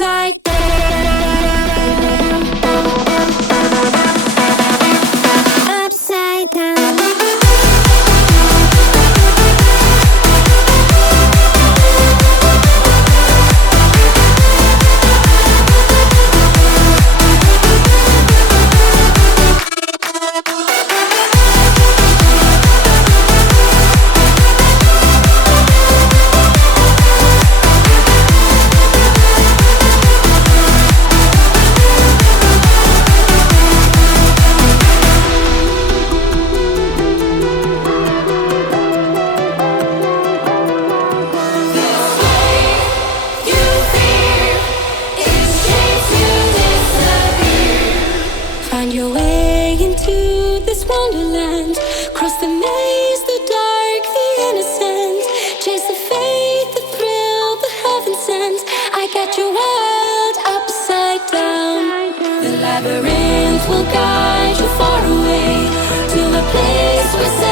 upside down. Upside down. Find your way into this wonderland. Cross the maze, the dark, the innocent. Chase the faith, the thrill, the heaven sent. I got your world upside down. The labyrinth will guide you far away to a place where